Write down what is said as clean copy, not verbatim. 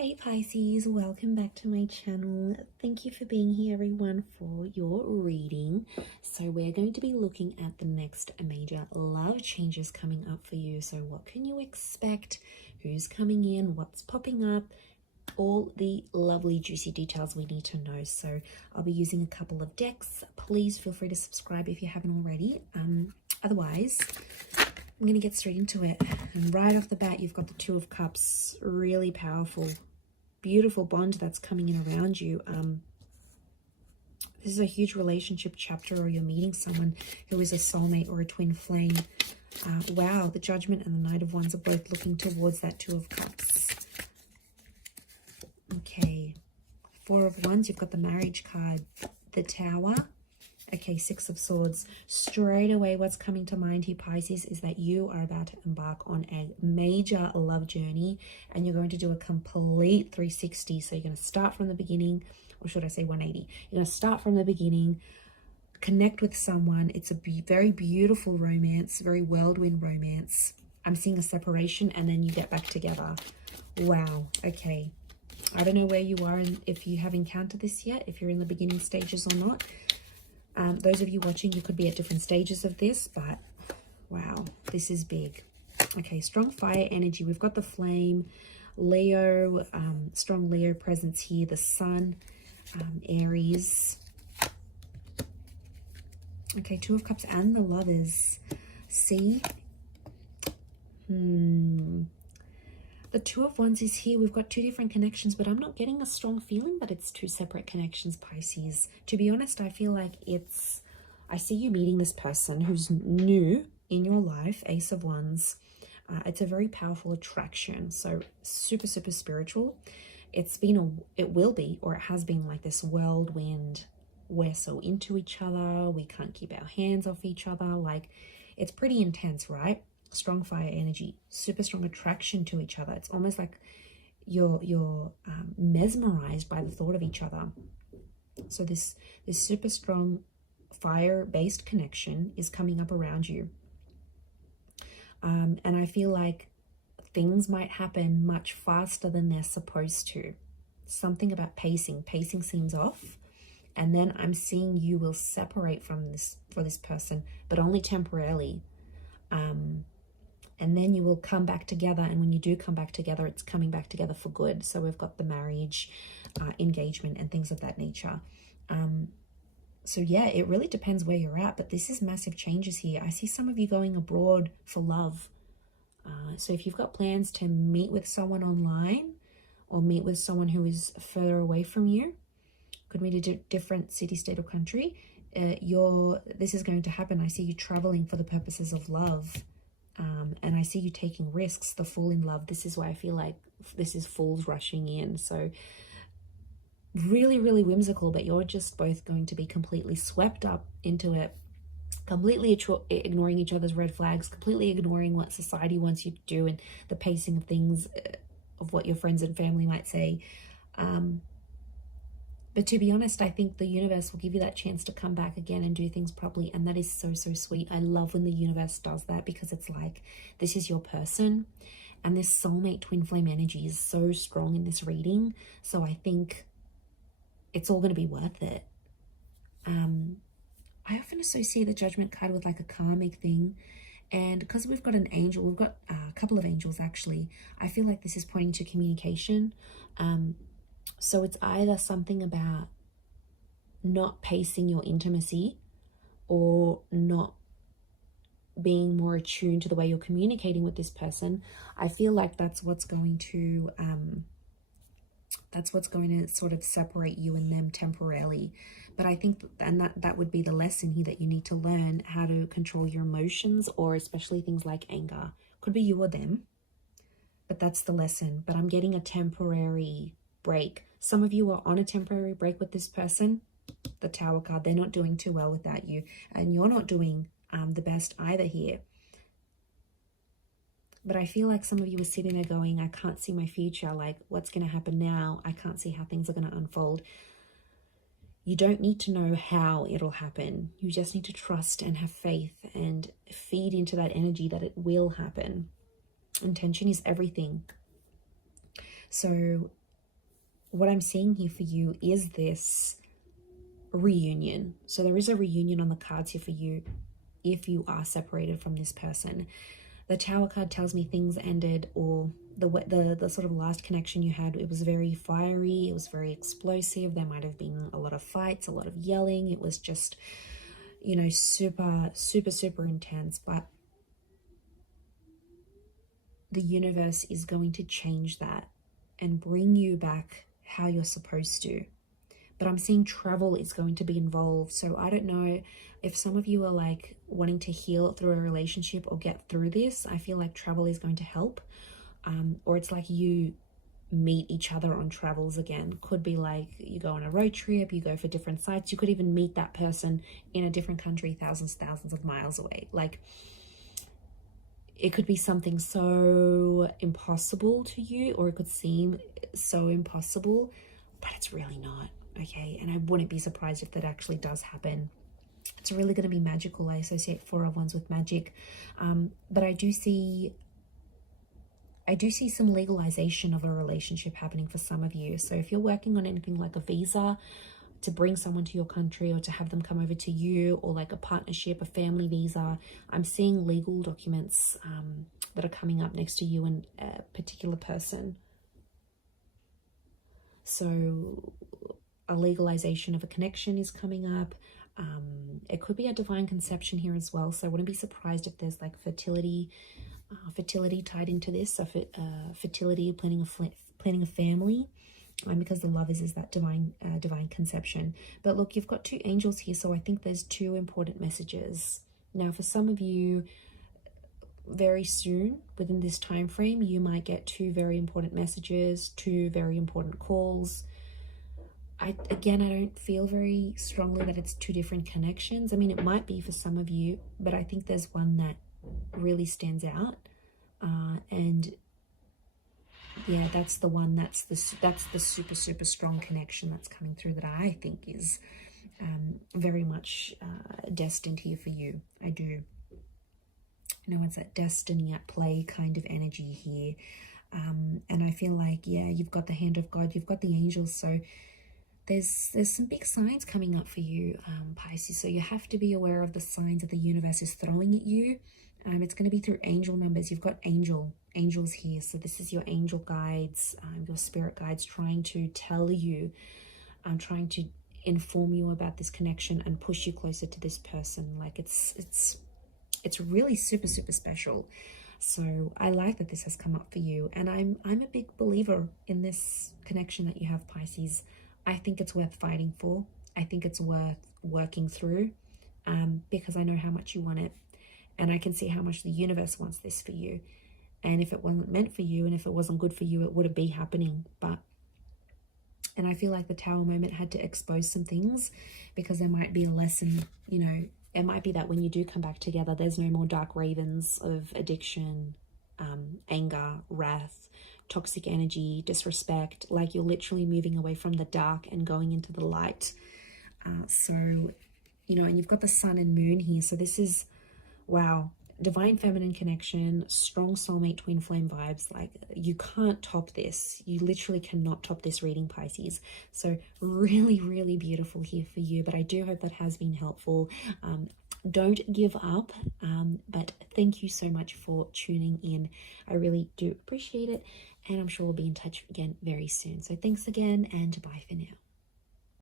Hey Pisces, welcome back to my channel. Thank you for being here everyone for your reading. So we're going to be looking at the next major love changes coming up for you. So what can you expect? Who's coming in? What's popping up? All the lovely juicy details we need to know. So I'll be using a couple of decks. Please feel free to subscribe if you haven't already. Otherwise, I'm going to get straight into it. And right off the bat, you've got the Two of Cups. Really powerful, beautiful bond that's coming in around you. This is a huge relationship chapter, or you're meeting someone who is a soulmate or a twin flame. Wow, the Judgment and the Knight of Wands are both looking towards that Two of Cups. Okay, Four of Wands, you've got the marriage card, the Tower. Okay, Six of Swords. Straight away, what's coming to mind here, Pisces, is that you are about to embark on a major love journey, and you're going to do a complete 360. So you're going to start from the beginning, or should I say 180? You're going to start from the beginning, connect with someone. It's a very beautiful romance, very whirlwind romance. I'm seeing a separation, and then you get back together. Wow, okay. I don't know where you are and if you have encountered this yet, if you're in the beginning stages or not. Those of you watching, you could be at different stages of this, but wow, this is big. Okay, strong fire energy. We've got the flame, Leo, strong Leo presence here, the sun, Aries. Okay, Two of Cups and the Lovers. See? The Two of Wands is here. We've got two different connections, but I'm not getting a strong feeling that it's two separate connections, Pisces. To be honest, I feel like I see you meeting this person who's new in your life, Ace of Wands. It's a very powerful attraction, so super, super spiritual. It will be, or it has been like this whirlwind. We're so into each other. We can't keep our hands off each other. Like, it's pretty intense, right? Strong fire energy, super strong attraction to each other. It's almost like you're mesmerized by the thought of each other. So this super strong fire-based connection is coming up around you. And I feel like things might happen much faster than they're supposed to. Something about pacing seems off. And then I'm seeing you will separate from this person, but only temporarily. And then you will come back together, and when you do come back together, it's coming back together for good. So we've got the marriage, engagement, and things of that nature. So yeah, it really depends where you're at, but this is massive changes here. I see some of you going abroad for love. So if you've got plans to meet with someone online, or meet with someone who is further away from you, could meet a different city, state, or country, this is going to happen. I see you traveling for the purposes of love. And I see you taking risks, the fall in love. This is why I feel like this is fools rushing in. So really, really whimsical, but you're just both going to be completely swept up into it, completely ignoring each other's red flags, completely ignoring what society wants you to do and the pacing of things, of what your friends and family might say. But to be honest, I think the universe will give you that chance to come back again and do things properly. And that is so, so sweet. I love when the universe does that, because it's like, this is your person. And this soulmate twin flame energy is so strong in this reading. So I think it's all going to be worth it. I often associate the Judgment card with like a karmic thing. And because we've got an angel, we've got a couple of angels actually, I feel like this is pointing to communication. So it's either something about not pacing your intimacy, or not being more attuned to the way you're communicating with this person. I feel like that's what's going to sort of separate you and them temporarily. But I think, and that would be the lesson here, that you need to learn how to control your emotions, or especially things like anger. Could be you or them, but that's the lesson. But I'm getting a temporary break. Some of you are on a temporary break with this person. The Tower card, they're not doing too well without you, and you're not doing the best either here. But I feel like some of you are sitting there going, I can't see my future. Like, what's going to happen now? I can't see how things are going to unfold. You don't need to know how it'll happen. You just need to trust and have faith and feed into that energy that it will happen. Intention is everything. So what I'm seeing here for you is this reunion. So there is a reunion on the cards here for you if you are separated from this person. The Tower card tells me things ended, or the sort of last connection you had, it was very fiery, it was very explosive, there might have been a lot of fights, a lot of yelling, it was just, you know, super intense. But the universe is going to change that and bring you back how you're supposed to. But I'm seeing travel is going to be involved. So I don't know if some of you are like wanting to heal through a relationship or get through this. I feel like travel is going to help. Or it's like you meet each other on travels again. Could be like you go on a road trip, you go for different sites. You could even meet that person in a different country, thousands of miles away. Like, it could be something so impossible to you, or it could seem so impossible, but it's really not. Okay, and I wouldn't be surprised if that actually does happen. It's really going to be magical. I associate 4 of Wands with magic, but I do see some legalization of a relationship happening for some of you. So if you're working on anything like a visa to bring someone to your country, or to have them come over to you, or like a partnership, a family visa, I'm seeing legal documents that are coming up next to you and a particular person. So a legalization of a connection is coming up. It could be a divine conception here as well. So I wouldn't be surprised if there's like fertility tied into this. So fertility, planning a family, because the Lovers is that divine conception. But look, you've got 2 angels here, so I think there's 2 important messages. Now, for some of you, very soon within this time frame, you might get 2 very important messages, 2 very important calls. I don't feel very strongly that it's 2 different connections. I mean, it might be for some of you, but I think there's one that really stands out, and yeah, that's the one, that's the super strong connection that's coming through, that I think is very much destined here for you. I do. You know, it's that destiny at play kind of energy here, and I feel like, yeah, you've got the hand of God, you've got the angels, so there's some big signs coming up for you, Pisces. So you have to be aware of the signs that the universe is throwing at you. It's going to be through angel numbers. You've got angels here. So this is your angel guides, your spirit guides, trying to tell you, trying to inform you about this connection and push you closer to this person. Like, it's really super special. So I like that this has come up for you, and I'm a big believer in this connection that you have, Pisces. I think it's worth fighting for. I think it's worth working through, because I know how much you want it, and I can see how much the universe wants this for you. And if it wasn't meant for you, and if it wasn't good for you, it wouldn't be happening. And I feel like the Tower moment had to expose some things, because there might be a lesson, you know. It might be that when you do come back together, there's no more dark ravens of addiction, anger, wrath, toxic energy, disrespect. Like, you're literally moving away from the dark and going into the light. So, you know, and you've got the sun and moon here. So this is, wow, divine feminine connection, strong soulmate twin flame vibes. Like, you can't top this. You literally cannot top this reading, Pisces. So really beautiful here for you. But I do hope that has been helpful. Don't give up, but thank you so much for tuning in. I really do appreciate it, and I'm sure we'll be in touch again very soon. So thanks again, and bye for now.